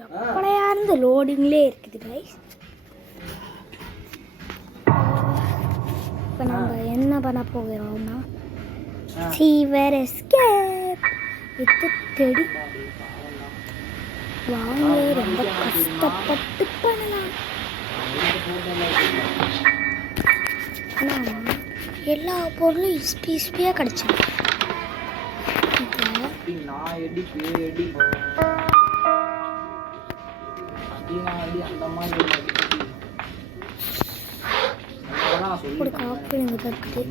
அப்படியா இருந்து லோடிங்லேயே இருக்குது கைஸ். இப்போ நம்ம என்ன பண்ண போகிறோம்னா சீவர் எஸ்கேப் வித் டெடி. வாங்க ரொம்ப கஷ்டப்பட்டு பண்ணலாம். ஆனால் எல்லா பொருளும் இஸ்பியாக கிடச்சிடும். ஒரு காப்பு இங்கே தான் இருக்குது.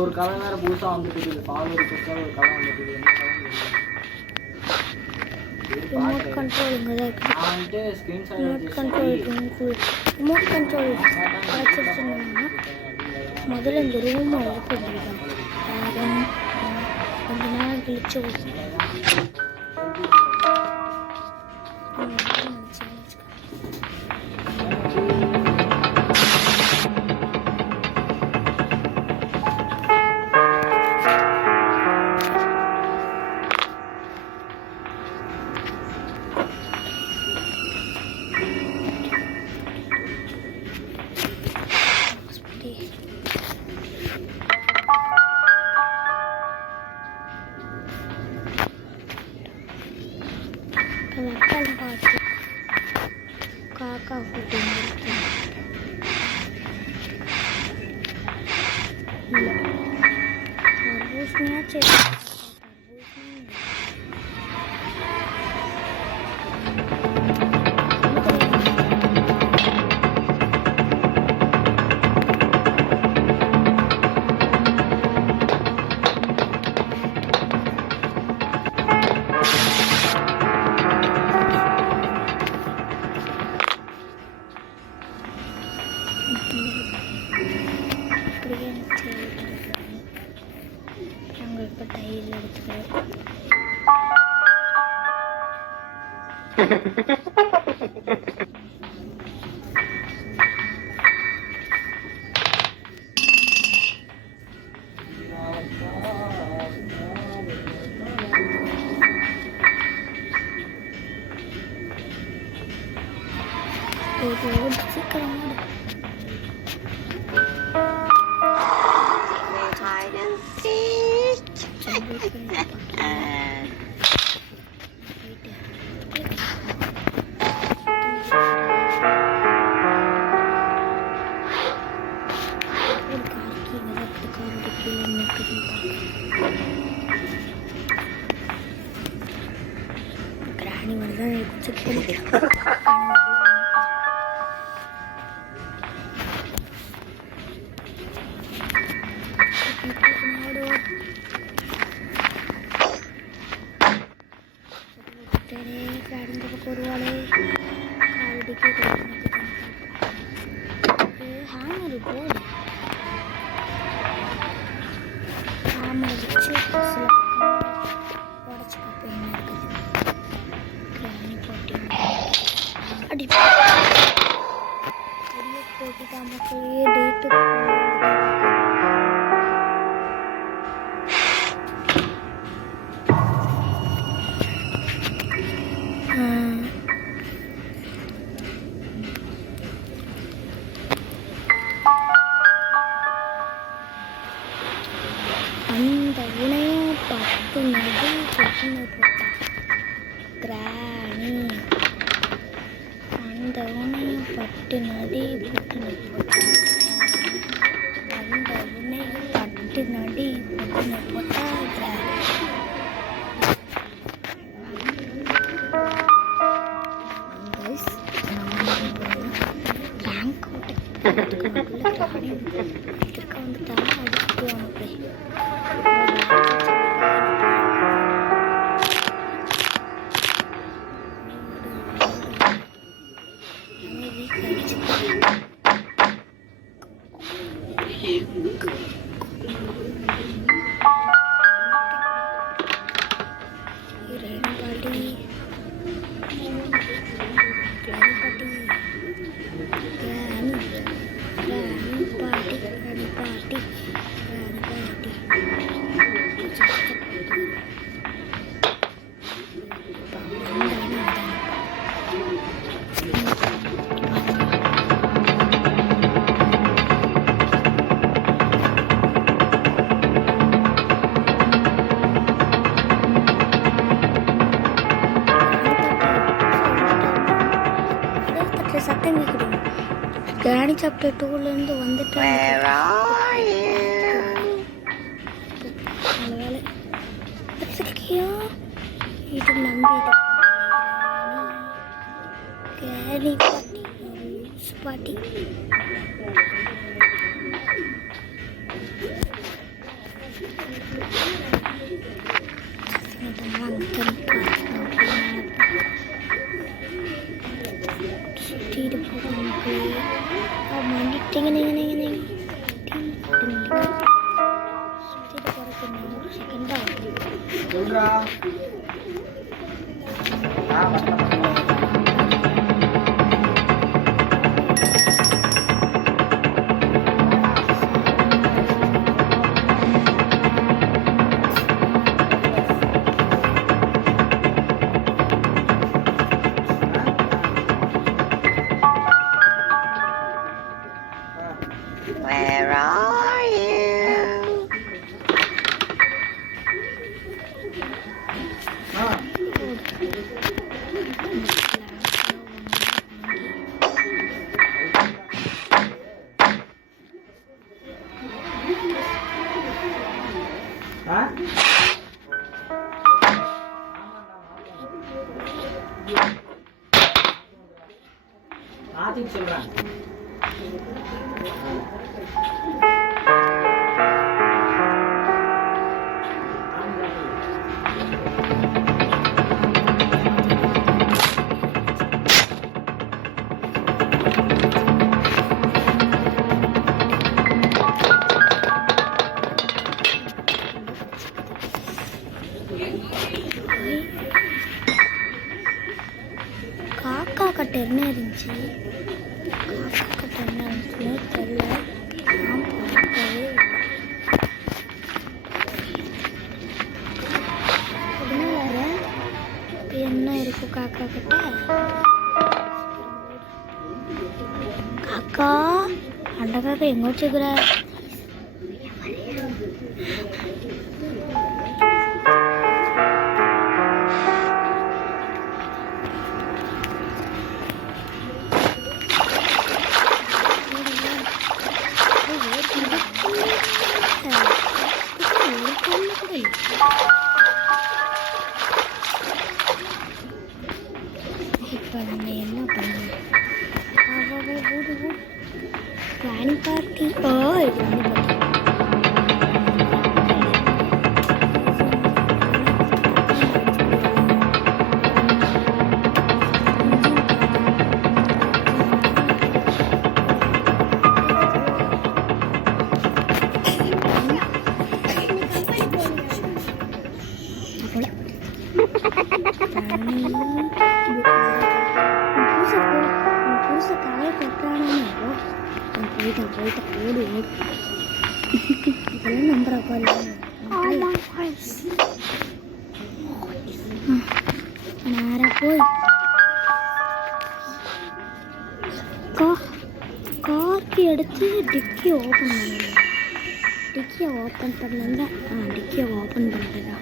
ஒரு கலை வேற புதுசா வந்துட்டு பாலூர் புதுசாக ஒரு கலை வந்துட்டு ரிமோட் கண்ட்ரோல் இங்கே தான் இருக்குது. ரிமோட் கண்ட்ரோல் கிடச்சிருச்சுன்னா முதல்ல இந்த ரூமை ஓப்பன் பண்ணிடலாம். கொஞ்ச நேரம் கழிச்சு காக்கா கூட்டி தர்பூசணியாச்சு. டையில் எடுத்துக்கிறேன். சீக்கிரம் கிராணி வருதான் செக் பண்ணிக்கிறேன். அந்த உனையும் பத்து நதி கொட்டின போட்டா கிராணி. அந்த உனையும் பட்டு நதி புட்டின போட்டா. அந்த உனையும் பட்டு நதி புட்டின போட்டா கிராணி. பேங்க் கிராணி வந்துட்டாங்க. அதுக்கு அவங்க போய் சத்தம் கேட்குது. கிராணி சாப்டர் 2லேருந்து வந்துட்டு இது நம்பி கிராணி பாட்டி பாட்டி சுற்றிட்டு போகிறாங்க. மண்டிட்டீங்க நீங்கள் சுற்றிட்டு போகிறதுக்கு ஒரு செகண்டாக Where are you? ஆதிக்கு சொல்றேன். காக்கா கட்டை என்ன இருந்துச்சு? காக்கா கட்டை என்ன இருந்துச்சுன்னு தெரியல. நான் பார்க்கவே இல்லை. அதனால என்ன இருக்கும் காக்கா கட்டை? காக்கா அந்த காக்கா எங்க வச்சுக்கிற? இப்போ நம்ம என்ன பண்ணுவோம்? கிராணி பார்ட்டி. கிராணி பார்ட்டி. புதுசை காய கட்டுறானோ போயிட்டா ஓடு இதெல்லாம் நம்புறப்பா நேராக போய் கார்க்கு எடுத்து டிக்கியை ஓப்பன் பண்ணுங்க. டிக்கியை ஓப்பன் பண்ணலன்னா டிக்கியை ஓப்பன் பண்ணுறதா?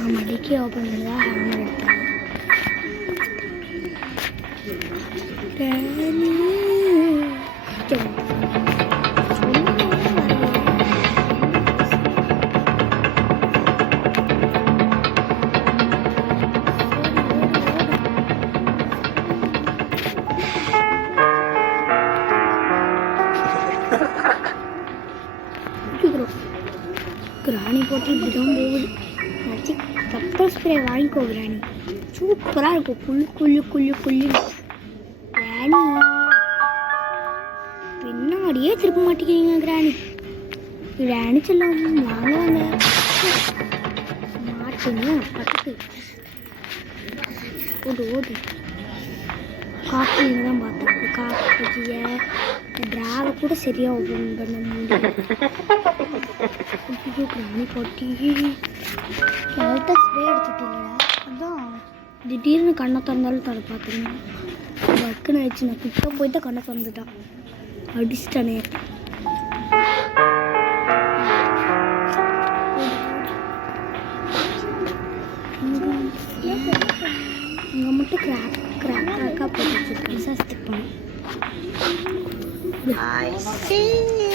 ஆமாம், டிக்கியை ஓப்பன் பண்ணதா ஹேமர் எடுத்தேன். கிராணி போட்டு இப்படிதான் போகுது. பெப்பர் ஸ்ப்ரே வாங்கிக்கோ கிராணி, சூப்பராக இருக்கும். குள்ளு கிராணி பின்னாடியே திருப்ப மாட்டேங்கிறீங்க கிராணி செல்லம் வாங்க மாட்டுங்க பட்டுக்கு ஓடு காக்கி தான் பார்த்தேன். காக்கிய டிராவை கூட சரியாக ஓப்பன் பண்ண முடியும். கிராணி போட்டி லைட்டாக ஸ்ப்ரே எடுத்துட்டீங்களா? அதான் திடீர்னு கண்ணை திறந்தாலும் தர பார்த்துருங்க. டக்குன்னு ஆயிடுச்சு. நான் கிட்ட போய் தான் கண்ணை திறந்துட்டான். அடிச்சிட்டானே. இங்கே மட்டும் கிராக்காக போட்டு வச்சுருக்கேன். ஸ்டிக் பண்ணேன். I see you.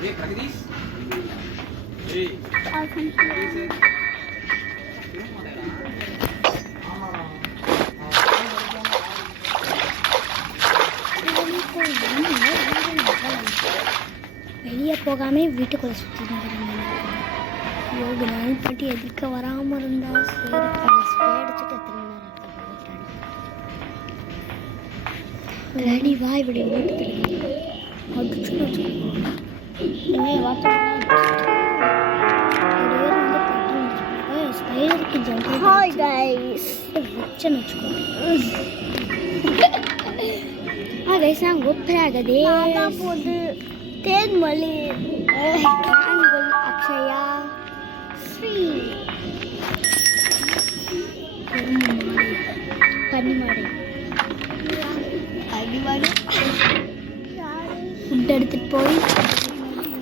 Hey, Pragadish. வெளியே போகாம வீட்டுக்குள்ள சுற்றி யோக நாள் பாட்டி எதிர்க்க வராமல் இருந்தா சரி. ஸ்ப்ரே அடிச்சுட்டு எத்தனை நேரம் வா இப்படி அடிச்சு ஸ்பைடருக்கு ஜென்ரேட் ஹாய் கைஸ் வச்சேன்னு வச்சுக்கோ. கைஸ் நான் ஒப்பராகதே போது தேன்மொழி அக்ஷயா ஸ்ரீ பன்னிமாடை ஃபுட் எடுத்துட்டு போய்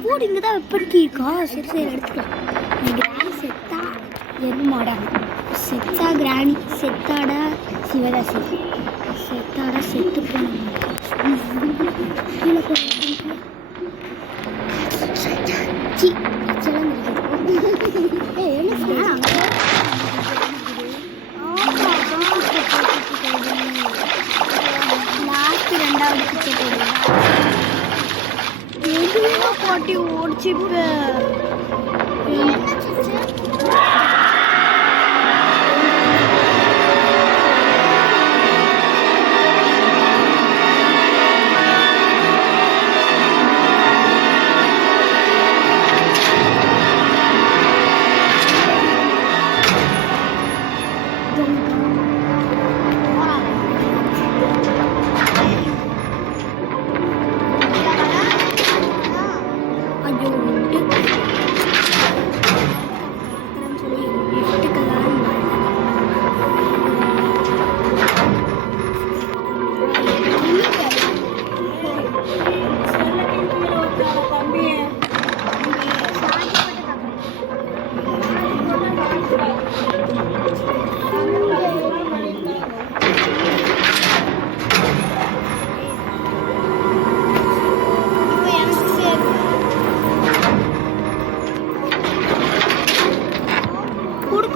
ஃபுட் இங்கே தான் வெப்படிக்கு இருக்கா. சரி சரி எடுத்துக்கலாம். கிராணி செத்தா எருமாடா செத்தா கிராணி செத்தாடா சிவகாசி செத்தாடா செத்து போன கீழே சி அச்சலாம் லாஸ்ட் ரெண்டாவது பிச்சை போடுவேன். எதுவும் போட்டி ஓடிச்சுப்ப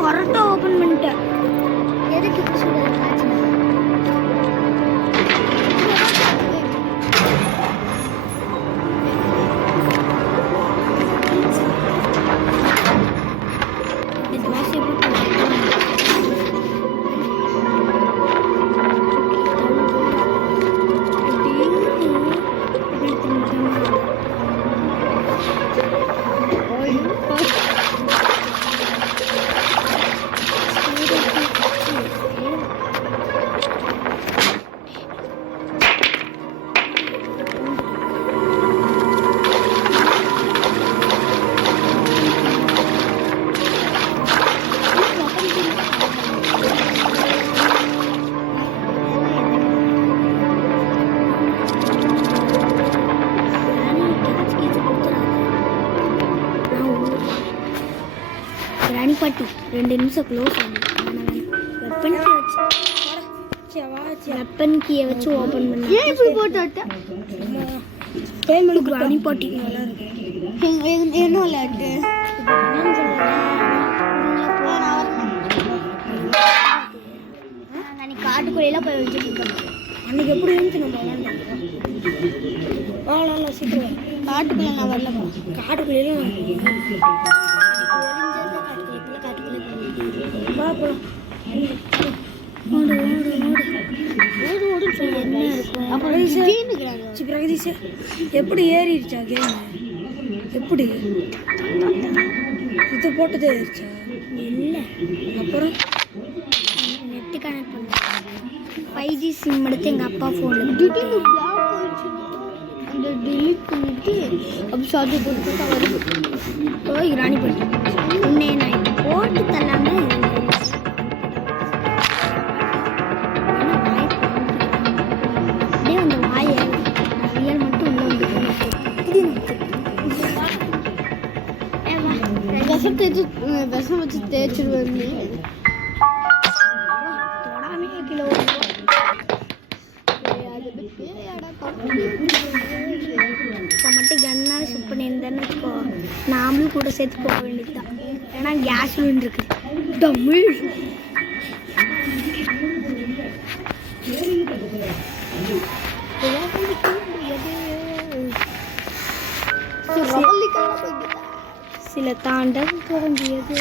கரெக்டாக ஓப்பன் பண்ணிட்டேன். எதுக்கு இப்போ சொல்லுறது காய்ச்சல்? பாட்டி 2 நிமிஷம் க்ளோஸ் ஆகும். வெப்பன் கீயை வச்சு ஓப்பன் பண்ணி கிராணி பாட்டி என்ன விளையாட்டு அன்னைக்கு காட்டுக்குள்ளையெல்லாம் போய் வச்சுருக்கோம். அன்னைக்கு எப்படி இருந்துச்சு நம்ம விளையாண்டு சீக்கிரம் காட்டுக்குள்ளே நான் வரல. காட்டுக்குள்ளேயும் எப்படி ஏறிடுச்சா கேம்? எப்படி இது போட்டதே ஏறிச்சா? இல்லை. அப்புறம் நெட்டு கனெக்ட் பண்ண 5G 5G சிம் எடுத்து எங்கள் அப்பா ஃபோனில் திடீர்னு பிளாக் ஆயிடுச்சுன்னா அந்த delete பண்ணிட்டு அப்படி சார்ஜர் போட்டு வருது. போய் ராணிப்பட்டி உன்னை நான் இப்போ போட்டு தள்ளாம அப்படியே அந்த வாயை ரியல் மட்டும் உள்ள விஷம் வச்சு தேய்ச்சிருவேன். தொடாமே கிலோ இப்போ மட்டும் கண்ணால் ஷூட் பண்ணியிருந்தேன்னு வச்சுக்கோ நாமளும் கூட சேர்த்து போக வேண்டியது தான். ஏன்னா கேஸ் சிலிண்டர் இருக்குது தமிழ் சில தாண்டம் தொடங்கியது.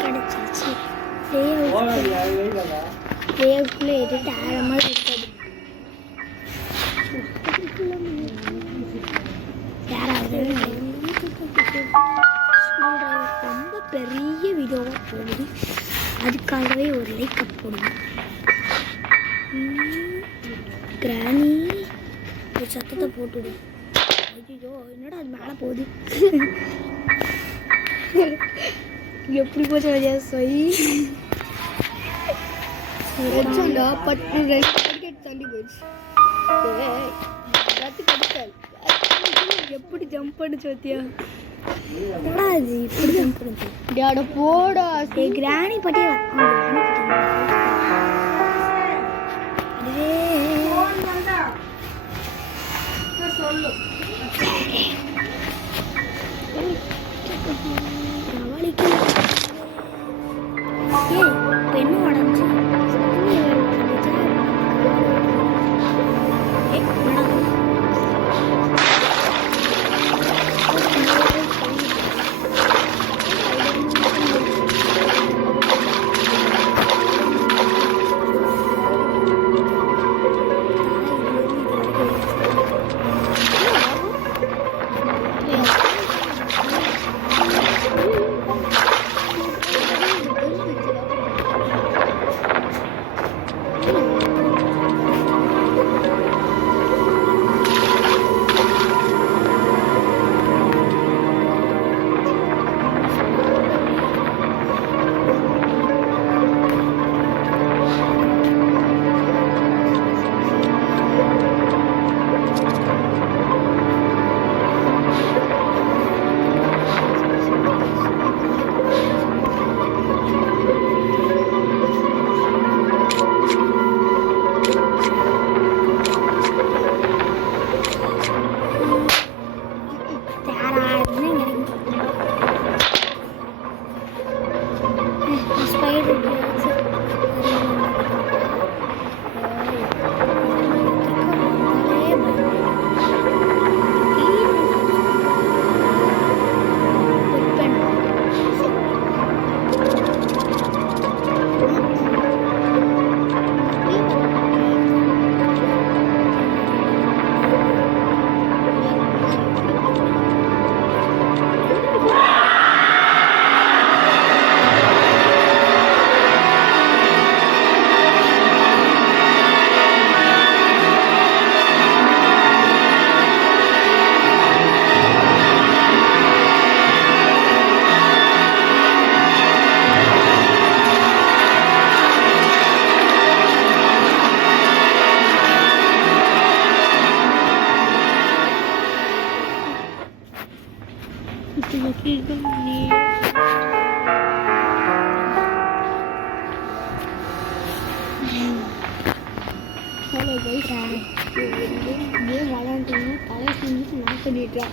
கிடச்சிருச்சு லேவுக்குள்ளே ஏறிட்டு ஆழமாக இருக்காது. யாராவது ரொம்ப பெரிய வீடியோவாக போகுது, அதுக்காகவே ஒரு லைக் போடுவோம். கிராணி ஒரு சத்தத்தை போட்டுவிடும். ஐயோ என்னடா அது மேலே போகுது. எப்படி போச்சு வழியா சொய் தள்ளி போயிடுச்சு. எப்படி ஜம்ப் பண்ணிச்சு பத்தியா? என்னடா அது இப்படி ஜம்ப் பண்ணுச்சு? டேட போடா கிராணி பட்டியே பெண்ணு உடஞ்சு விளையாண்டுன்னு தலை செஞ்சு நான் பண்ணிட்டேன்.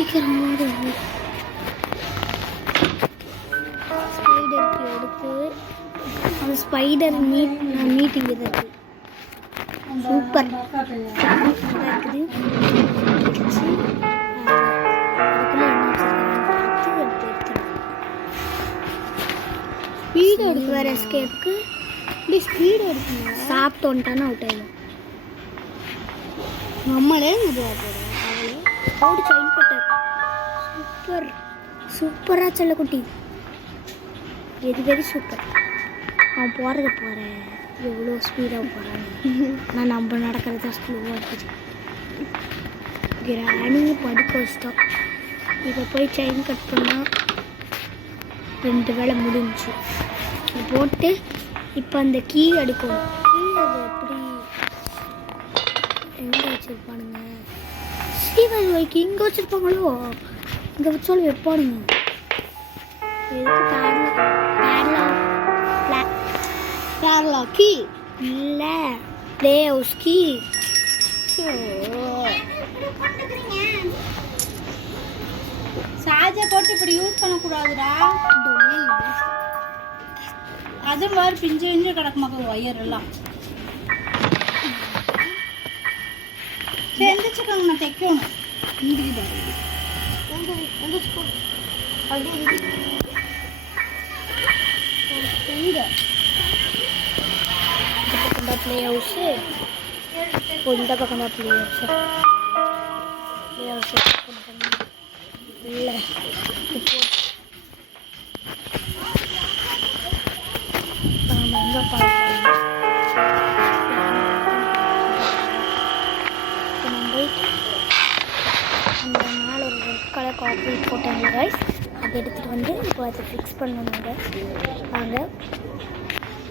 சீக்கிரமாக ஸ்பைடருக்கு எடுத்து அந்த ஸ்பைடர் மீட்டிங் இருக்கு. சூப்பர் இருக்குது. ஸ்பீடு எடுத்து வேறு எஸ்கேப்புக்கு இப்படி ஸ்பீடு எடுக்கணும். சாப்பிட்டு வந்துட்டானா அவுட் ஆயிடும். நம்மளே மெதுவாக போடுறோம். அவுட் செயின் கட்டர் சூப்பர் சூப்பராக செல்லக்குட்டி. Very super. அவன் போகிறேன் எவ்வளோ ஸ்பீடாக போகிறாங்க. நான் நம்ம நடக்கிறதா ஸ்லோவாக இருக்குது. கிராணியை படுக்க வச்சிட்டோம். இதை போய் செயின் கட் பண்ணால் 2 வேலை முடிஞ்சு போட்டு இப்போ அந்த கீ எடுக்கணும். கீ அது எப்படி எங்கே வச்சுருப்பானுங்க? ஸ்டீவன் வைக்கி இங்கே வச்சுருப்பாங்களோ? இங்கே வச்சாலும் வைப்பானுங்க. எதுக்கு பேரலா கீ இல்லை ப்ளே ஹவுஸ் கீ. சார்ஜை போட்டு இப்படி யூஸ் பண்ணக்கூடாதுடா. அது மாதிரி பிஞ்சு பிஞ்சு கிடக்குமாக்க ஒயர் எல்லாம். எந்திரிச்சுக்கோங்க, நான் தைக்கணும். ப்ளே ஹவுஸு இந்த பக்கம் தான் ப்ளே ஹவுஸு இல்லை நம்ம எங்கே பார்க்கலாம்? இப்போ நம்ம போயிட்டு அந்த மேலே ஒரு ரெட் கலர் காப்பி போட்டாங்க ரைஸ், அதை எடுத்துகிட்டு வந்து இப்போ அதை ஃபிக்ஸ் பண்ணணுங்க. வாங்க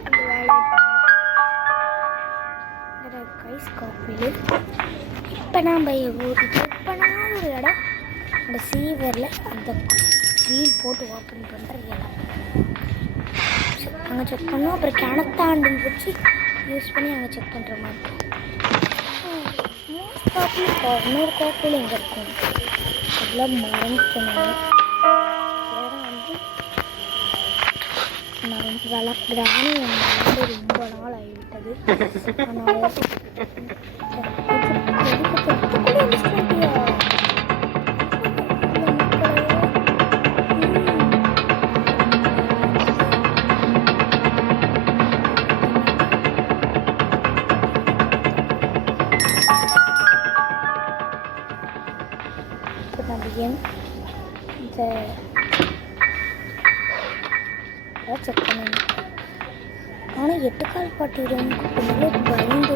இந்த வேலையை ரைஸ் காப்பியில் இப்போ நாம் எப்போனாலும் ஒரு இடம் அந்த சீவரில் அந்த வீல் போட்டு ஓப்பன் பண்ணுற இடம் அங்கே செக் பண்ணோம். அப்புறம் கிணத்தாண்டு வச்சு யூஸ் பண்ணி அங்கே செக் பண்ணுற மாதிரி இருக்கும். மோஸ்ட் காப்பியில் இன்னொரு காப்பியில் எங்கே இருக்கும் அதெல்லாம் மறந்துட்டோம். வந்து கிராணி வந்து ரொம்ப நாள் ஆகிவிட்டது. ஆனால் இந்த செக் பண்ணணும். ஆனால் 8 கால் பாட்டு பயந்து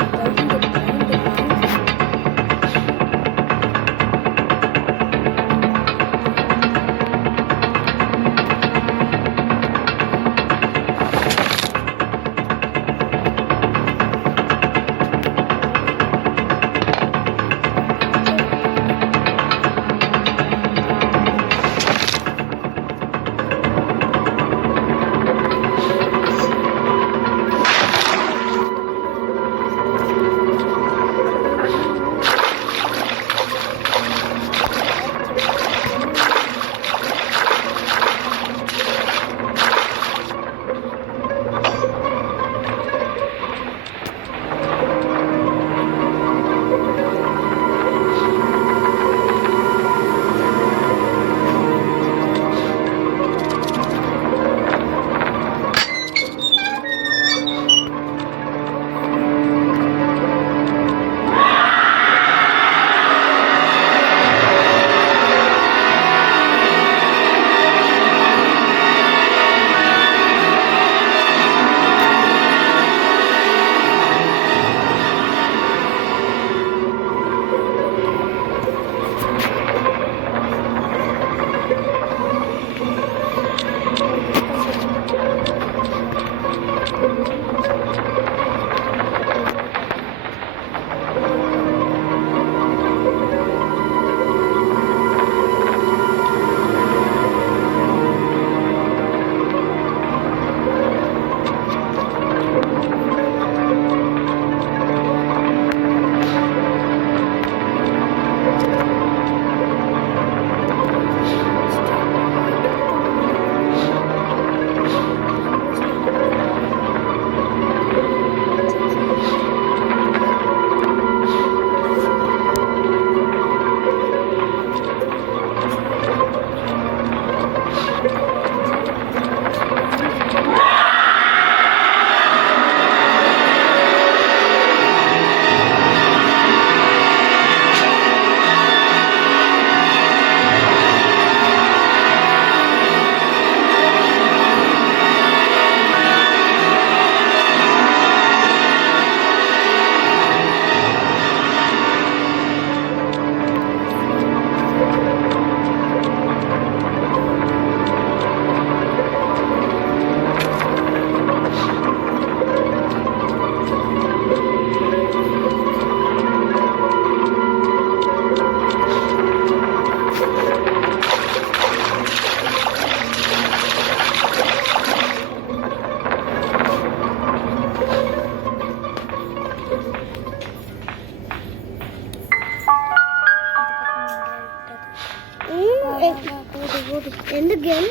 எந்த கேம்?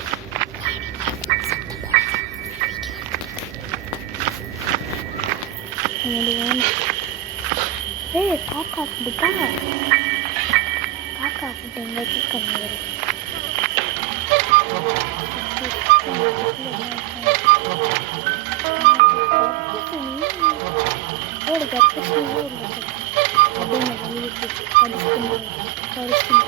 ஏய் காக்கா ஃபுட்டா, காக்கா ஃபுட் எங்கே கேட்க ஒரு கர்ப்பசியாக இருந்தது அப்படின்னு வெளியிட்டு கடிச்சு காக்கா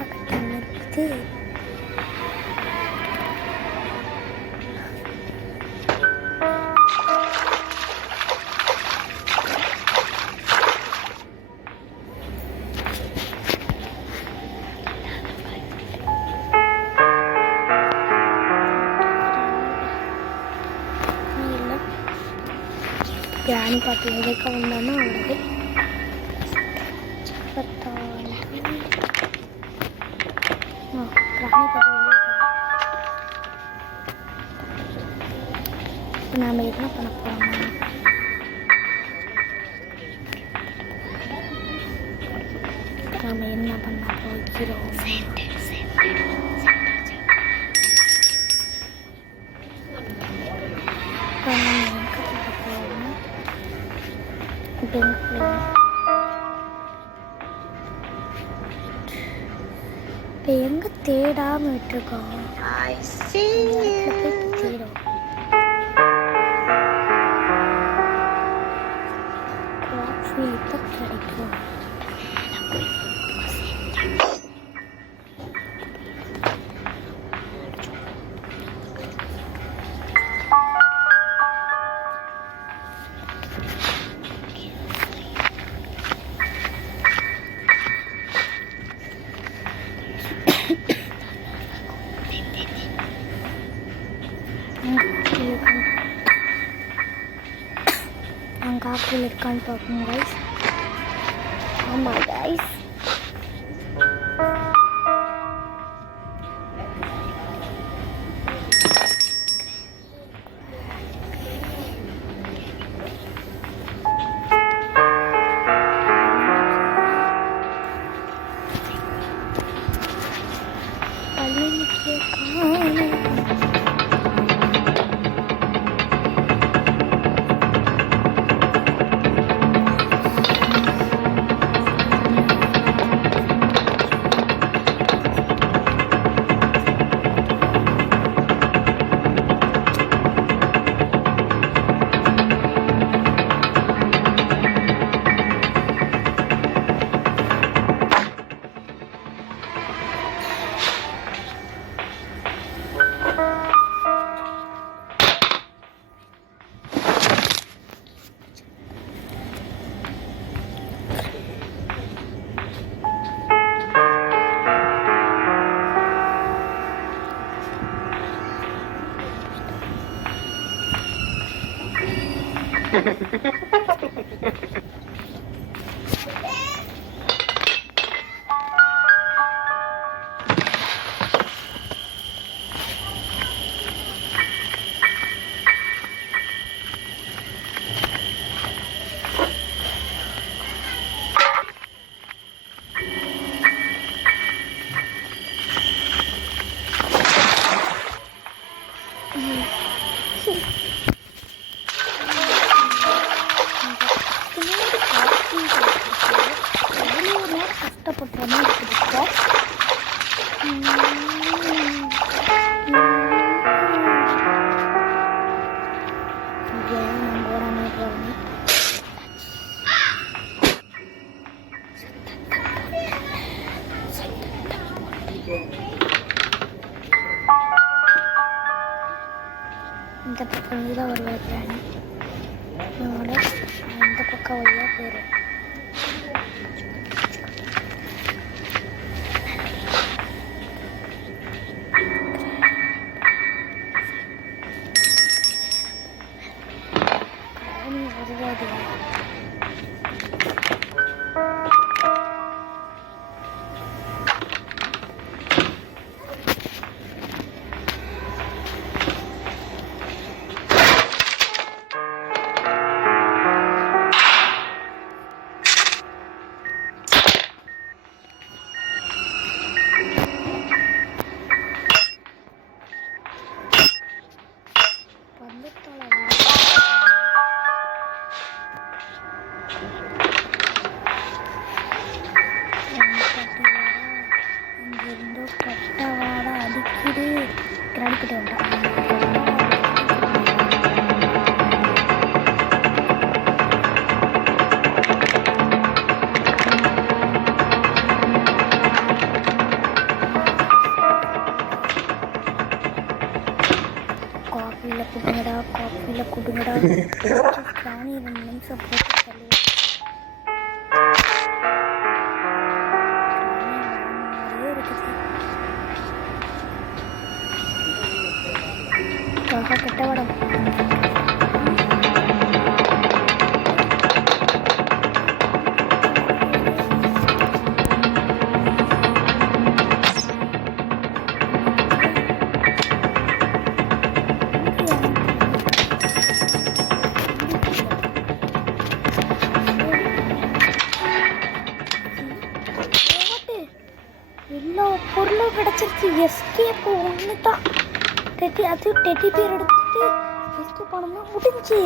கட்டி இருக்குது. கிராணி பாட்டு எதுக்க வந்தானோ அவனுக்கு கிராணி பாட்டு இப்போ நாம் என்ன பண்ண போகிறோம்னா நாம் என்ன பண்ண போகிறோம். இப்போ எங்கே தேடாமல் விட்டுருக்கோம். தேடும் காஃபி இப்போ கிடைக்கும். காப்பில் இருக்கான்னு பார்க்கணும் கைஸ். ஆமாம் கைஸ், கஷ்டப்படுற மாதிரி இருக்கு. இந்த பக்கம் தான் ஒரு பிராணி, இந்த பக்கம் வழியாக போயிடும். கிராணி வருவாது. இங்கிருந்தோ கெட்ட வாடை அடிக்குது. கிராணிக்கிட்ட வந்துட்டான். காஃபியில் கொடுங்கடா. கிராணி 2 நிமிஷம் போட்டு தள்ளி கெட்டவடம். எல்லா பொருளும் கிடச்சிருச்சு. எஸ்கேப் ஒன்று தான். அது டெட்டி பேர் எடுத்துட்டு எஸ்கேப் பண்ணோம்னா முடிஞ்சு.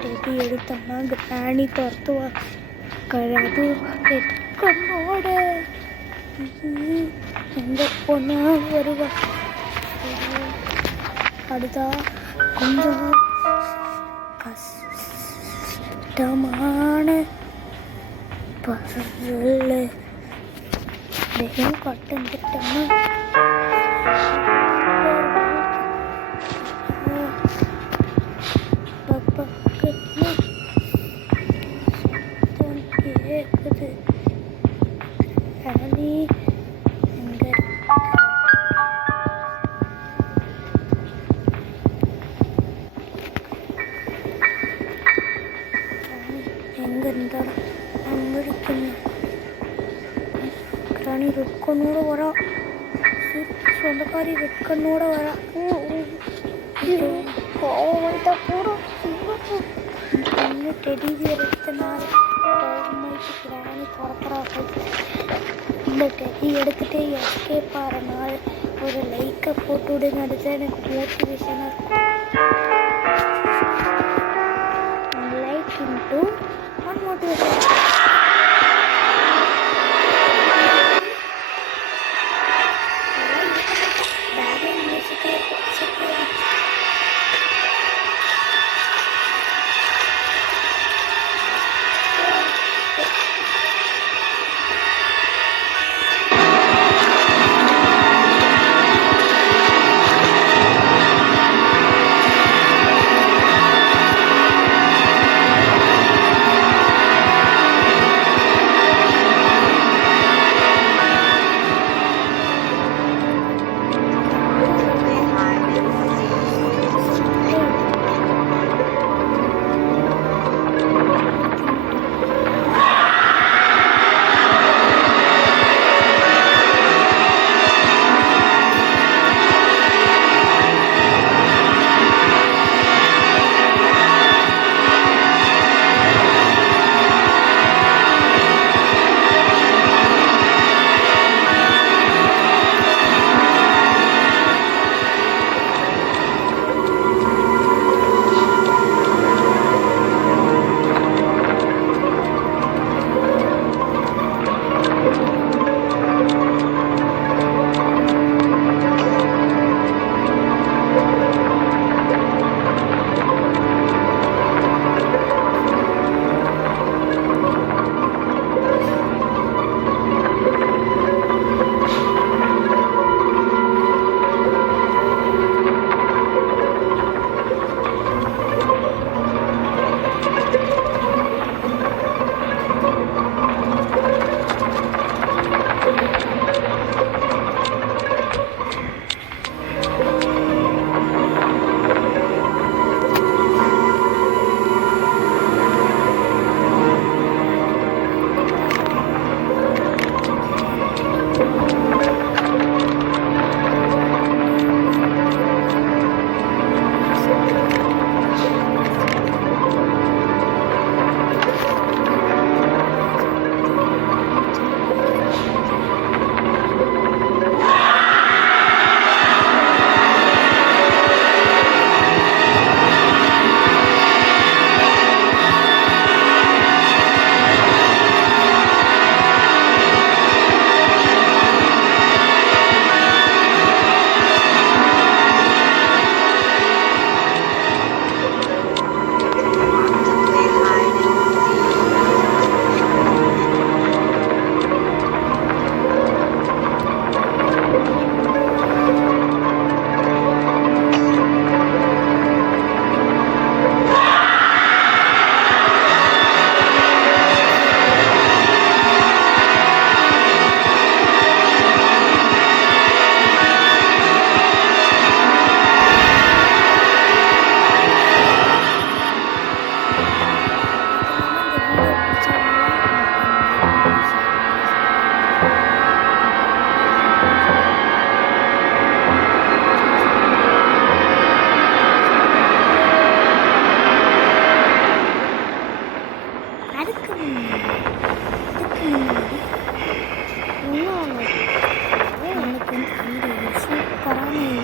டெடி எடுத்தோம்னா கிராணி துரத்துவா. அது கண்ணோட எங்கே போனாலும் வருவா. அடுத்தா கொஞ்சம் கஷ்டமான பசங்கள வேகம் கட்டுந்துட்டோம்னா கேக்குது ராணி எங்க எங்க இருந்தாலும் அங்கே இருக்கணும். ராணி ரெட் கண்ணோட வரா, சொந்தக்காரி ரெட் கண்ணோட வரா. கோவம் வந்தா போடும். பொண்ணு டெடி பியர் எடுத்தனால ராணி துறக்கிறார்கள். இந்த டெடி எடுத்துகிட்டே எஸ்கேப் ஆகிறனால ஒரு லைக்கை போட்டு விடுங்க. அதுதான் எனக்கு மோட்டிவேஷனாக இருக்கும். Like into one motivation.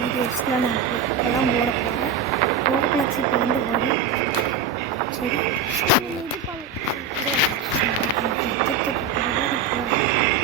வீடியோஸ்லாம் நான் எல்லாம் போட போகிறேன். ரோப்ளக்ஸ் இப்போ வந்து வரும். சரி.